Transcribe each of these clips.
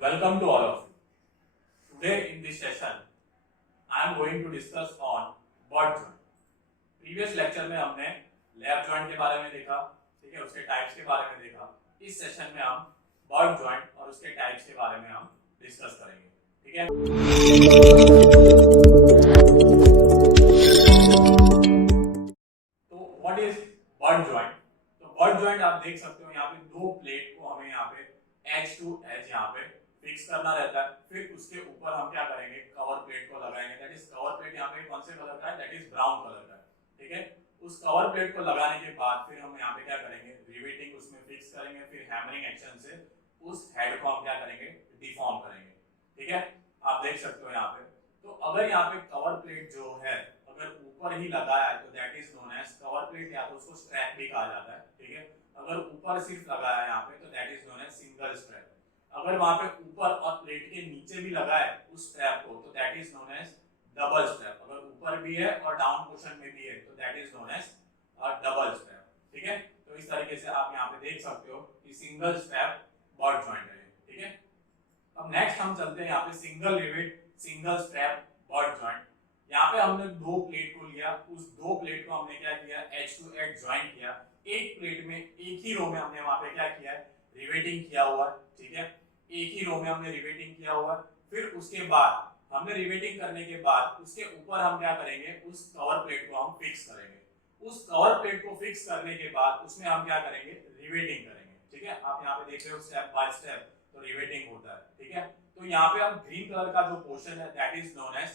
Welcome to all of you. Today in this session, I am going to discuss on butt joint. Previous lecture में हमने lap joint के बारे में देखा, ठीक है, उसके टाइप्स के बारे में देखा। इस सेशन में हम बट जॉइंट और उसके टाइप्स के बारे में हम डिस्कस करेंगे, ठीक है। तो व्हाट इज बट जॉइंट? तो बट जॉइंट आप देख सकते हो, यहाँ पे दो प्लेट को हमें यहाँ पे एज टू एज यहाँ पे फिक्स करना रहता है। फिर उसके ऊपर हम क्या करेंगे, कवर प्लेट को लगाएंगे। दैट इज कवर प्लेट यहाँ पे कौन से कलर का है? दैट इज ब्राउन कलर का है, ठीक है। उस कवर प्लेट को लगाने के बाद फिर हम यहाँ पे क्या करेंगे, रिवेटिंग उसमें फिक्स करेंगे। फिर हैमरिंग एक्शन से उस हेड को हम क्या करेंगे, डिफॉर्म करेंगे, ठीक है। आप देख सकते हो यहाँ पे। तो अगर यहाँ पे कवर प्लेट जो है अगर ऊपर ही लगाया है तो that is known as cover plate, या तो उसको स्ट्रैप भी कहा जाता है, ठीक है। अगर ऊपर सिर्फ लगाया है यहाँ पे तो that is known as single strap. अगर वहां पे ऊपर और प्लेट के नीचे भी लगा है उस स्ट्रैप को तो that is known as double strap. अगर ऊपर भी है और डाउन पोर्शन में भी है तो that is known as double strap, ठीक है। तो इस तरीके से आप यहाँ पे देख सकते हो कि सिंगल स्ट्रैप बट जॉइंट है, ठीक है। अब नेक्स्ट हम चलते हैं यहाँ पे single rivet single strap butt joint. यहाँ पे हमने दो प्लेट को लिया, उस दो प्लेट को हमने क्या किया, एज टू एज ज्वाइन किया। एक प्लेट में एक ही रो में हमने वहां पे क्या किया है, रिवेटिंग किया हुआ है, ठीक है। एक ही रो में हमने रिवेटिंग किया हुआ है। फिर उसके बाद हमने रिवेटिंग करने के बाद उसके ऊपर हम क्या करेंगे, उस कवर प्लेट को हम फिक्स करेंगे। उस कवर प्लेट को फिक्स करने के बाद उसमें हम क्या करेंगे, रिवेटिंग करेंगे, ठीक है। आप यहाँ पे देख रहे हो स्टेप बाय स्टेप तो रिवेटिंग होता है, ठीक है। तो यहाँ पे हम ग्रीन कलर का जो पोर्शन है that is known as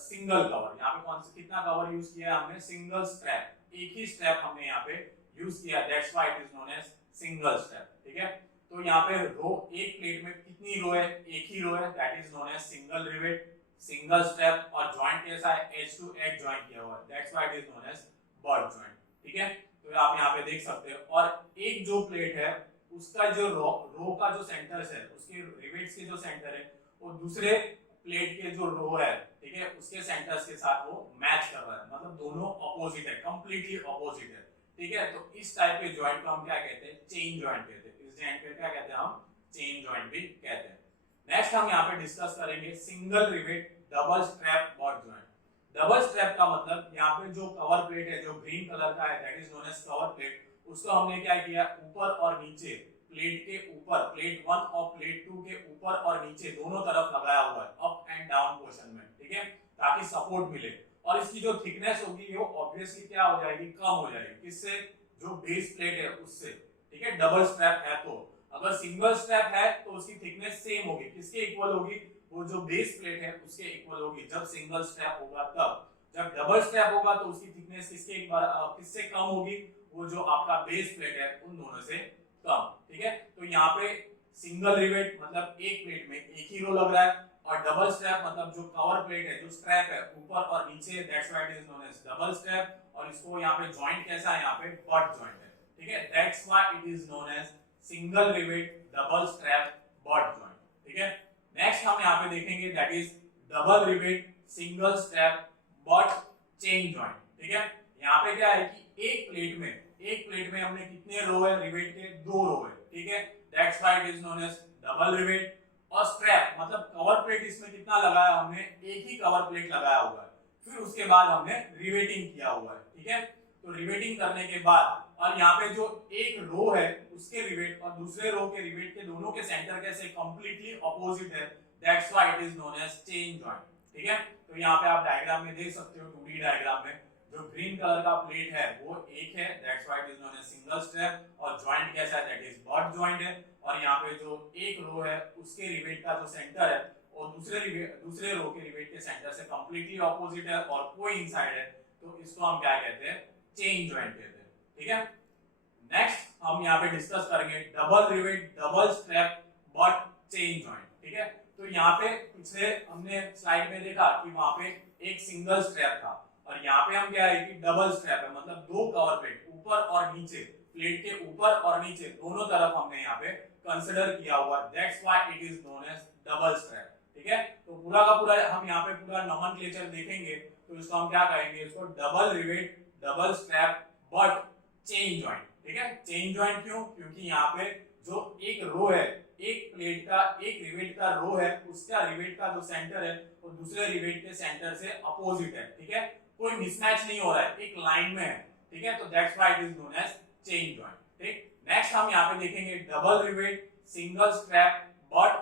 single cover. यहाँ पे कौन सा कितना कवर यूज किया है हमने, सिंगल स्ट्रैप, एक ही स्ट्रैप हमने यहाँ पे यूज किया, that's why it is known as single strap, ठीक है। तो यहाँ पे रो, एक प्लेट में कितनी रो है, एक ही रो है, that is known as single rivet single strap. और जॉइंट कैसा है, एज टू एज जॉइंट किया हुआ है, that's why it is known as butt joint, ठीक है। तो आप यहाँ पे देख सकते हो। और एक जो प्लेट है उसका जो रो का जो सेंटर है, उसके रिवेट्स के जो सेंटर है वो दूसरे प्लेट के जो रो है, ठीक है, उसके सेंटर्स के साथ वो मैच कर रहा है, मतलब दोनों अपोजिट है, कंप्लीटली अपोजिट है, ठीक है। तो इस टाइप के जॉइंट को हम क्या कहते हैं, चेन जॉइंट कहते हैं। इस जॉइंट को क्या कहते हैं हम, चेन जॉइंट भी कहते हैं। नेक्स्ट हम यहाँ पे डिस्कस करेंगे single rivet double strap butt joint. Double strap का मतलब यहाँ पे जो कवर प्लेट है जो ग्रीन कलर का है that is known as cover plate, उसको हमने क्या किया, ऊपर और नीचे प्लेट के ऊपर, प्लेट 1 और प्लेट 2 के ऊपर और नीचे दोनों तरफ लगाया हुआ है, अप एंड डाउन पोर्शन में, ठीक है, ताकि सपोर्ट मिले। और इसकी जो थिकनेस होगी वो ऑब्वियसली क्या हो जाएगी, कम हो जाएगी। किससे, जो बेस प्लेट है उससे, ठीक है। डबल स्ट्रैप है तो, अगर सिंगल स्ट्रैप है तो उसकी थिकनेस सेम होगी, किसके इक्वल होगी, वो जो बेस प्लेट है उसके इक्वल होगी जब सिंगल स्ट्रैप होगा तब। जब डबल स्ट्रैप होगा तो उसकी थिकनेस किससे कम होगी, वो जो आपका बेस प्लेट है उन दोनों से कम, ठीक है। तो यहाँ पे सिंगल रिवेट मतलब एक प्लेट में एक ही रो लग रहा है, और डबल स्ट्रैप मतलब जो कवर प्लेट है जो स्ट्रैप है ऊपर और नीचे, that's why it is known as double strap. और इसको यहाँ पे जॉइंट कैसा है, यहाँ पे बट जॉइंट है, ठीक है, that's why it is known as single rivet double strap butt joint, ठीक है। नेक्स्ट हम यहाँ पे देखेंगे that is double rivet single strap butt chain joint, ठीक है। यहाँ पे क्या है कि एक प्लेट में हमने कितने रो है, रिवेट के 2 रो है, ठीक है, that's why it is known as double rivet. और स्ट्रैप मतलब कवर प्लेट इसमें कितना लगाया हमने, एक ही कवर प्लेट लगाया हुआ है, फिर उसके बाद हमने रिवेटिंग किया हुआ है, ठीक है। तो रिवेटिंग करने के बाद, और यहाँ पे जो एक रो है उसके रिवेट और दूसरे रो के रिवेट के दोनों के सेंटर कैसे कंप्लीटली अपोजिट है, that's why it is known as chain joint, ठीक है। तो यहाँ पे आप डायग्राम में देख सकते हो, 2D डायग्राम में जो ग्रीन कलर का प्लेट है वो एक है, that's why it is known as single strap. और जॉइंट कैसा है, दैट इज बट जॉइंट है। और यहाँ पे जो एक रो है उसके रिवेट का जो सेंटर है और दूसरे रो के रिवेट के सेंटर से कंप्लीटली ऑपोजिट है और कोइंसाइड है, तो इसको हम क्या कहते हैं, चेन जॉइंट कहते हैं, ठीक है। नेक्स्ट हम यहाँ पे डिस्कस करेंगे double rivet double strap butt chain joint, ठीक है। तो यहाँ पे पिछले हमने स्लाइड में देखा कि वहां पे एक सिंगल स्ट्रैप था, और यहाँ पे हम क्या है कि डबल स्ट्रैप है, मतलब दो कवर प्लेट ऊपर और नीचे, प्लेट के ऊपर और नीचे दोनों तरफ हमने यहाँ पे कंसीडर किया हुआ, that's why it is known as double strap, ठीक है। तो पूरा का पूरा हम यहाँ पे पूरा नोमेनक्लेचर देखेंगे तो इसको हम क्या कहेंगे, इसको double rivet double strap butt chain joint, ठीक है। चेन जॉइंट क्यों, क्योंकि यहाँ पे जो एक रो है एक प्लेट का एक रिवेट का रो है, उसका रिवेट का जो सेंटर है वो दूसरे रिवेट के सेंटर से अपोजिट है, ठीक है, कोई मिसमैच नहीं हो रहा है, एक लाइन में है, ठीक है, तो that's why it is known as chain joint, ठीक। नेक्स्ट हम यहाँ पे देखेंगे double rivet single strap butt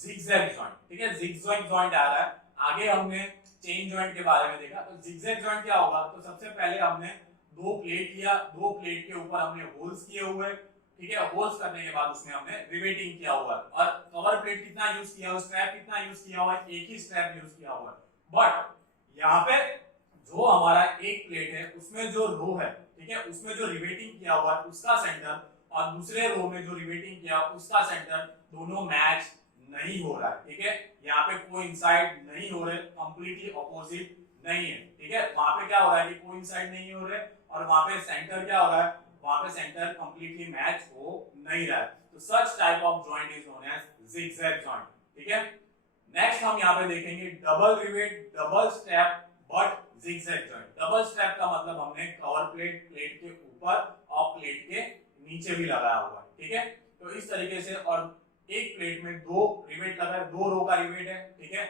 zigzag joint, ठीक है, जिगजैग जॉइंट आ रहा है। आगे हमने चेन जॉइंट के बारे में देखा, तो जिगजैग जॉइंट क्या होगा, तो सबसे पहले हमने दो प्लेट लिया, दो प्लेट के ऊपर हमने होल्स किए हुए, ठीक है, होल्स करने के बाद उसमें हमने रिवेटिंग किया हुआ है, और कवर प्लेट कितना यूज किया हुआ, स्ट्रैप कितना यूज किया हुआ है, एक ही स्ट्रैप यूज किया हुआ है। बट यहाँ पे जो हमारा एक प्लेट है उसमें जो रो है, ठीक है, उसमें जो रिवेटिंग किया हुआ है उसका सेंटर और दूसरे रो में जो रिवेटिंग किया उसका सेंटर दोनों मैच नहीं हो रहा है, ठीक है, यहाँ पे कोइंसाइड नहीं हो रहे, कंप्लीटली ऑपोजिट नहीं है, ठीक है, वहां पे क्या हो रहा है कि कोइंसाइड नहीं हो रहे और वहां पे सेंटर क्या हो रहा है, वहां पे सेंटर कंप्लीटली मैच हो नहीं रहा है, तो such type of joint is known as zigzag joint, ठीक है। नेक्स्ट हम यहाँ पे देखेंगे double rivet double strap butt zigzag joint. Double strap का मतलब हमने कवर प्लेट प्लेट के ऊपर और प्लेट के नीचे भी लगाया हुआ है, ठीक है, तो इस तरीके से, और एक प्लेट में दो रिवेट लगा है, दो रो का रिवेट है, ठीक है,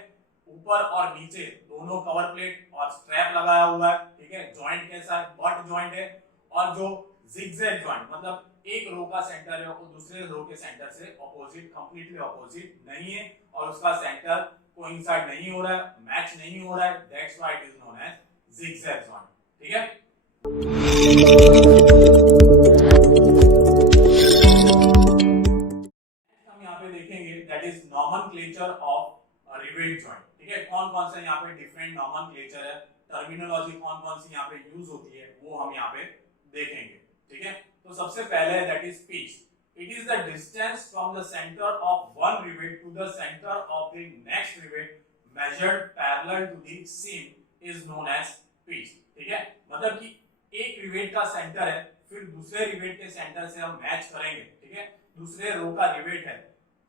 ऊपर और नीचे दोनों कवर प्लेट और स्ट्रैप लगाया हुआ है, ठीक है, जॉइंट कैसा है, बट जॉइंट है, और जो जिगजैग जॉइंट मतलब एक रो का सेंटर है वो दूसरे रो के सेंटर से ऑपोजिट, कंप्लीटली ऑपोजिट नहीं है और उसका सेंटर कोइंसाइड नहीं हो रहा है, मैच नहीं हो रहा है, that's why it is known as zigzag joint, ठीक है। हम यहाँ पे देखेंगे that is nomenclature of rivet joint, ठीक है, कौन कौन से यहाँ पे डिफरेंट नॉमेनक्लेचर है, टर्मिनोलॉजी कौन कौन सी यहाँ पे यूज होती है वो हम यहाँ पे देखेंगे, ठीक है। तो सबसे पहले that is pitch, it is the distance from the center of one rivet to the center of the next rivet measured parallel to the seam is known as pitch, ठीक है, मतलब कि एक रिवेट का सेंटर है, फिर दूसरे rivet के सेंटर से हम मैच करेंगे, ठीक है, दूसरे रो का रिवेट है,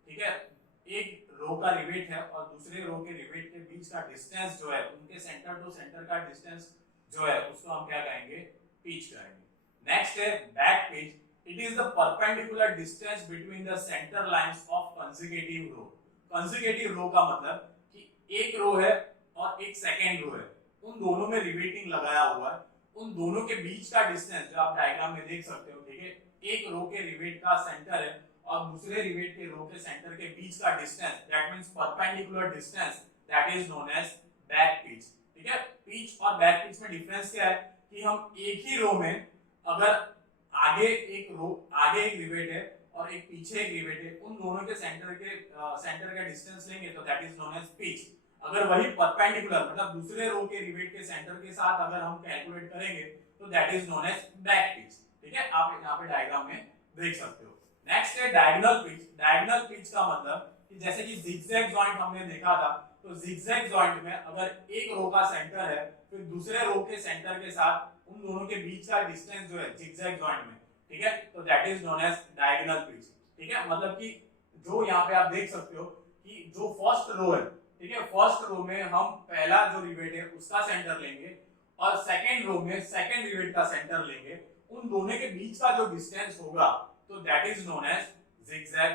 ठीक है, एक रो का रिवेट है और दूसरे रो के रिवेट के बीच का डिस्टेंस जो है, उनके सेंटर टू सेंटर का डिस्टेंस जो है उसको हम क्या कहेंगे, पिच कहेंगे। नेक्स्ट है back pitch, it is the perpendicular distance between the center lines of consecutive row। consecutive row का मतलब कि एक रो है और एक सेकेंड रो है, उन दोनों में रिवेटिंग लगाया हुआ है, उन दोनों के बीच का डिस्टेंस जो आप डायग्राम में देख सकते हो, ठीक है, एक रो के रिवेट का सेंटर है और दूसरे रिवेट के रो के सेंटर के बीच का distance, that means perpendicular distance, that is known as back pitch, ठीक है। पिच और बैक पिच में डिफरेंस क्या है कि हम एक ही रो में अगर आगे एक रिवेट है और एक पीछे एक रिवेट है, उन दोनों के सेंटर का डिस्टेंस लेंगे तो that is known as pitch. अगर वही परपेंडिकुलर मतलब दूसरे रो के रिवेट के सेंटर के साथ अगर हम कैलकुलेट करेंगे तो that is known as back pitch, ठीक है, आप यहाँ पे डायग्राम में देख सकते हो। नेक्स्ट है डायगोनल पिच। डायगोनल पिच का मतलब कि जैसे कि जिगजैग जॉइंट हमने देखा था, तो जिगजैग जॉइंट में अगर एक रो का सेंटर है फिर दूसरे रो के सेंटर के साथ उन दोनों के बीच का डिस्टेंस जो है जिगजैग जॉइंट में, ठीक है, तो that is known as diagonal pitch, ठीक है, मतलब कि जो यहाँ पे आप देख सकते हो कि जो फर्स्ट रो है, ठीक है, फर्स्ट रो में हम पहला जो रिवेट है उसका सेंटर लेंगे और सेकंड रो में सेकंड रिवेट का सेंटर लेंगे, उन दोनों के बीच का जो डिस्टेंस होगा तो that is known as zigzag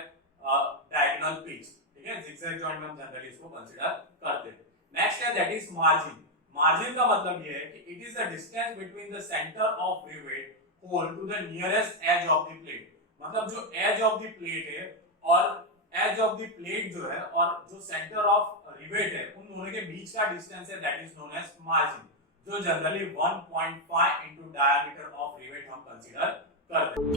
diagonal pitch, ठीक है, जिगजैग जॉइंट में हम जनरली इसको कंसीडर करते हैं। नेक्स्ट है दैट इज मार्जिन। मार्जिन का मतलब ये है कि it is the distance between the centre of rivet hole to the nearest edge of the plate, मतलब जो एज ऑफ द प्लेट है और एज ऑफ द प्लेट जो है और जो सेंटर ऑफ रिवेट है उन दोनों के बीच का डिस्टेंस है, that is known as margin, जो generally 1.5 into diameter of rivet हम कंसीडर करते हैं।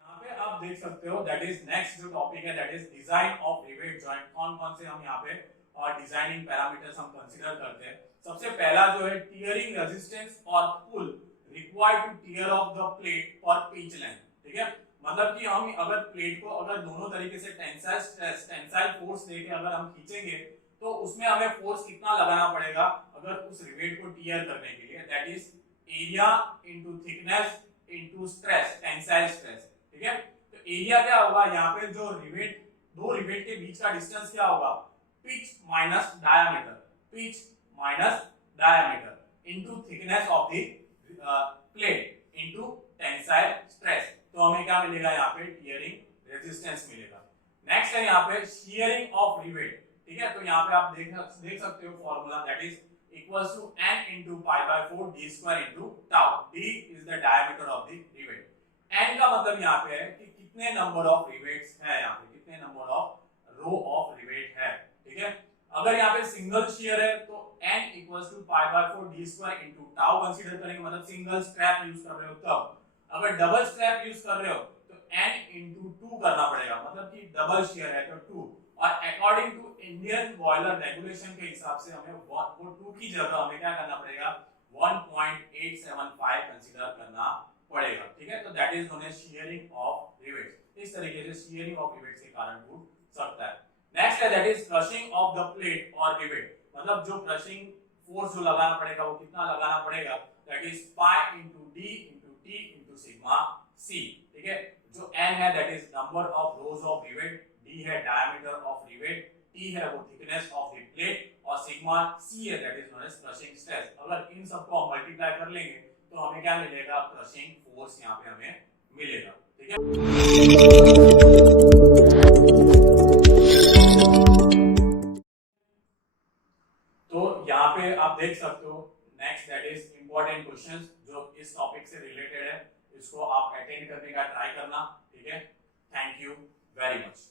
यहाँ पे आप देख सकते हो दैट इज नेक्स्ट जो टॉपिक है that is design of rivet joint. कौन कौन से हम यहाँ पे डिजाइनिंग पैरामीटर्स हम कंसीडर करते हैं। सबसे पहला जो है टियरिंग रेजिस्टेंस और pull required to tear of the plate पर पिच लेंथ, ठीक है, मतलब कि हम अगर प्लेट को अगर दोनों तरीके से टेंसाइल स्ट्रेस टेंसाइल फोर्स देके अगर हम खींचेंगे तो उसमें हमें फोर्स कितना लगाना पड़ेगा अगर उस रिवेट को टियर करने के लिए, that is area into thickness into stress, tensile stress, ठीक है। तो एरिया क्या होगा, यहाँ पे जो रिवेट दो रिवेट के बीच का डिस्टेंस क्या होगा, pitch minus diameter, pitch minus diameter into thickness of the plate into यहाँ पे shearing of rivet, ठीक है। तो यहाँ पे आप देख सकते हो formula, that is equals to n into pi by 4 d square into tau। d is the diameter of the rivet। n का मतलब यहाँ पे है कि कितने नंबर ऑफ रिवेट्स है, यहाँ पे कितने number of row of rivet है, ठीक है। अगर यहाँ पे सिंगल शेयर है तो n equals to pi by 4 d square into tau consider करेंगे, मतलब सिंगल स्ट्रैप यूज कर रहे हो तब। अगर डबल स्ट्रैप यूज कर रहे हो तो n into 2 करना पड़ेगा, मतलब कि डबल शेयर है तो 2। और according to Indian boiler regulation के हिसाब से हमें वो 2 की जगह हमें क्या करना पड़ेगा, 1.875 कंसीडर करना पड़ेगा, ठीक है। तो that is known as shearing of rivets. इस तरीके से शीयरिंग ऑफ रिवेट्स के कारण टूट सकता है। नेक्स्ट है that is crushing of the plate और रिवेट, मतलब जो क्रशिंग फोर्स जो लगाना पड़ेगा वो कितना लगाना पड़ेगा, that is pi into d into t into sigma c, ठीक है। जो n है that is number of rows of rivet, d है डायमीटर ऑफ रिवेट, t है वो थिकनेस ऑफ द प्लेट और सिग्मा c है that is known as crushing stress. अगर इन सबको हम मल्टीप्लाई कर लेंगे तो हमें क्या मिलेगा, क्रशिंग फोर्स यहाँ पे हमें मिलेगा, ठीक है। तो यहाँ पे आप देख सकते हो next that is important questions जो इस टॉपिक से रिलेटेड है, इसको आप अटेंड करने का ट्राई करना, ठीक है। Thank you very much.